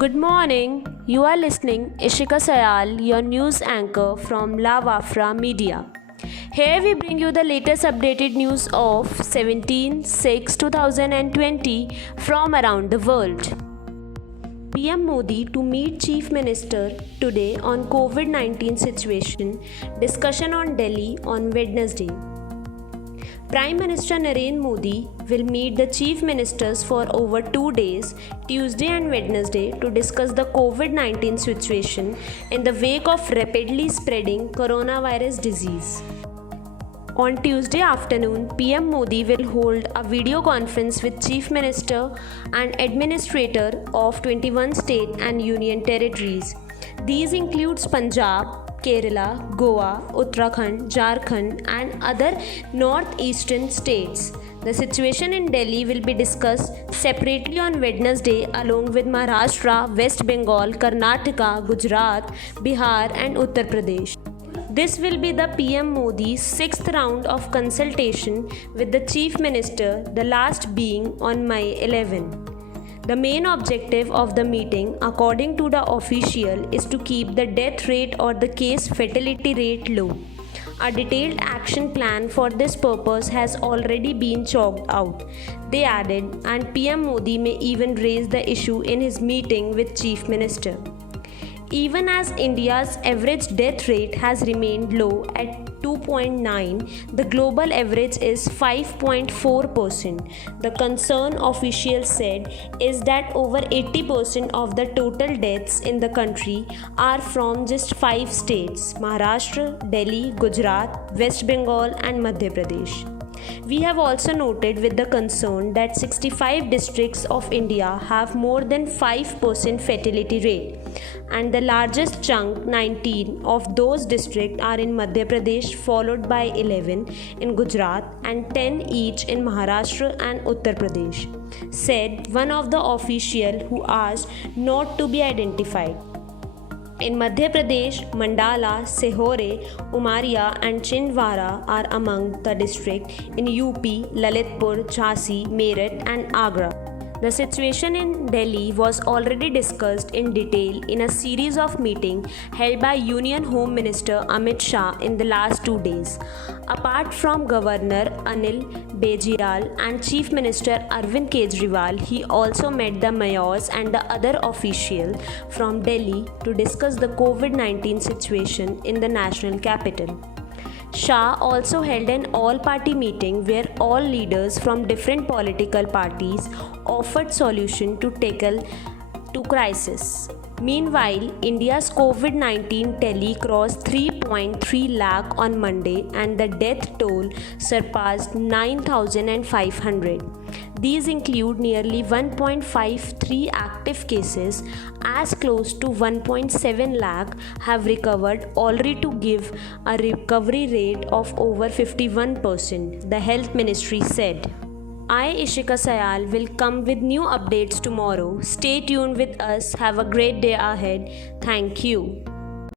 Good morning. You are listening Ishika Sayal, your news anchor from La Wafra Media. Here we bring you the latest updated news of 17/6/2020 from around the world. PM Modi to meet Chief Minister today on COVID-19 situation. Discussion on Delhi on Wednesday. Prime Minister Narendra Modi will meet the Chief Ministers for over 2 days, Tuesday and Wednesday, to discuss the COVID-19 situation in the wake of rapidly spreading coronavirus disease. On Tuesday afternoon, PM Modi will hold a video conference with Chief Minister and Administrator of 21 state and union territories. These include Punjab, Kerala, Goa, Uttarakhand, Jharkhand and other northeastern states. The situation in Delhi will be discussed separately on Wednesday along with Maharashtra, West Bengal, Karnataka, Gujarat, Bihar and Uttar Pradesh. This will be the PM Modi's 6th round of consultation with the Chief Minister, the last being on May 11. The main objective of the meeting, according to the official, is to keep the death rate or the case fatality rate low. A detailed action plan for this purpose has already been chalked out, they added, and PM Modi may even raise the issue in his meeting with Chief Minister. Even as India's average death rate has remained low at 2.9, the global average is 5.4%. The concern, officials said, is that over 80% of the total deaths in the country are from just 5 states: Maharashtra, Delhi, Gujarat, West Bengal and Madhya Pradesh. We have also noted with the concern that 65 districts of India have more than 5% fatality rate, and the largest chunk, 19, of those districts are in Madhya Pradesh, followed by 11 in Gujarat and 10 each in Maharashtra and Uttar Pradesh, said one of the officials who asked not to be identified. In Madhya Pradesh, Mandala, Sehore, Umaria and Chhindwara are among the districts. In UP, Lalitpur, Jhansi, Meerut and Agra. The situation in Delhi was already discussed in detail in a series of meetings held by Union Home Minister Amit Shah in the last 2 days. Apart from Governor Anil Kejriwal and Chief Minister Arvind Kejriwal, he also met the mayors and the other officials from Delhi to discuss the COVID-19 situation in the national capital. Shah also held an all-party meeting where all leaders from different political parties offered solutions to tackle the crisis. Meanwhile, India's COVID-19 tally crossed 3.3 lakh on Monday and the death toll surpassed 9,500. These include nearly 1.53 active cases, as close to 1.7 lakh have recovered already to give a recovery rate of over 51%, the Health Ministry said. I, Ishika Sayal, will come with new updates tomorrow. Stay tuned with us. Have a great day ahead. Thank you.